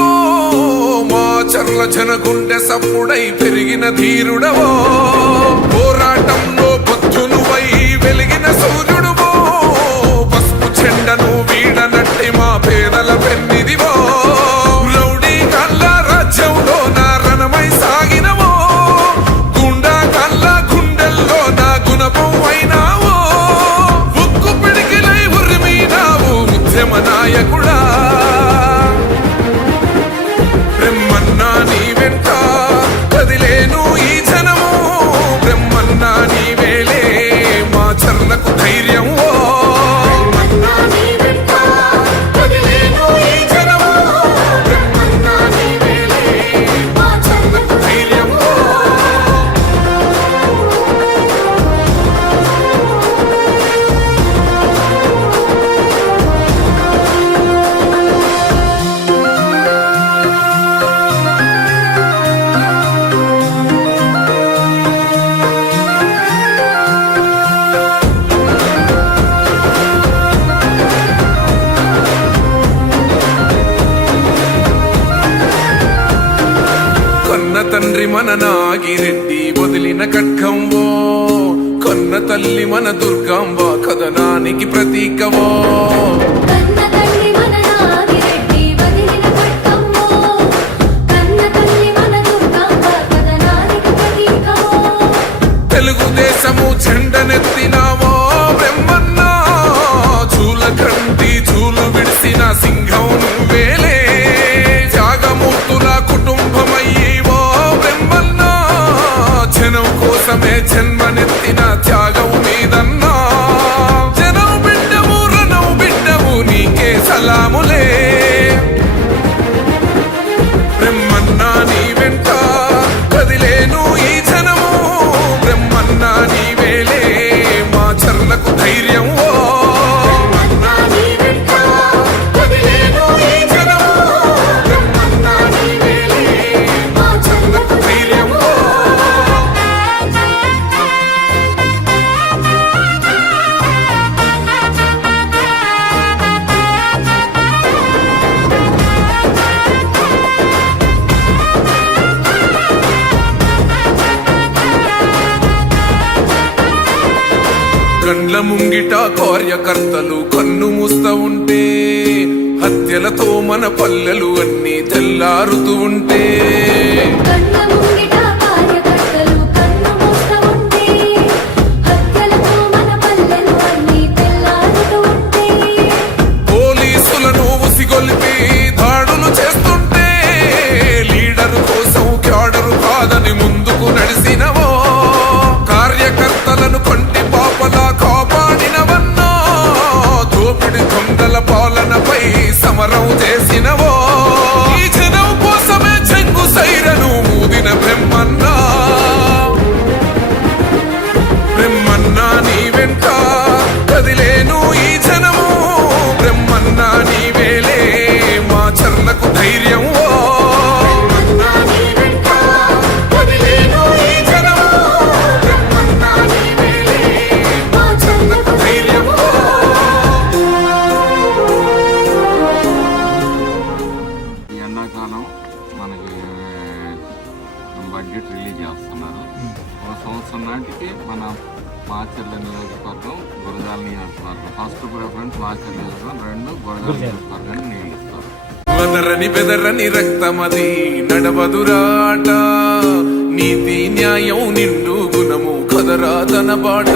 సప్పుడవో మా చర్ల సప్పుడై పెరిగిన ధీరుడవో. పోరాటంలో పొద్దునువై వెలిగిన సూర్యుడు తండ్రి మన నాగిరెడ్డి వదిలిన కట్కంబో కొన్న తల్లి మన దుర్గాంబ కథనానికి ప్రతీకవో. తెలుగుదేశము జెండనెత్తినావో బ్రహ్మన్నా చూలకన్న గండ్ల ముంగిట కార్యకర్తలు కన్ను మూస్త ఉంటే హత్యలతో మన పల్లెలు అన్ని తెల్లారుతూ ఉంటే. పోలీసులను ఉసిగొలిపి సంవత్సరం నాటికి మన మాచర్ల నియోజకవర్గం గురజాల నియోజకవర్గం. ఫస్ట్ ప్రిఫరెన్స్ మాచర్ల నియోజకవర్గం రెండు గురజాల నియోజకవర్గాన్ని నియోజిస్తారు బెదరని బెదరని రక్తమది నడవదురాట నీతి న్యాయం నిండు గుణము కదరా తన బాట.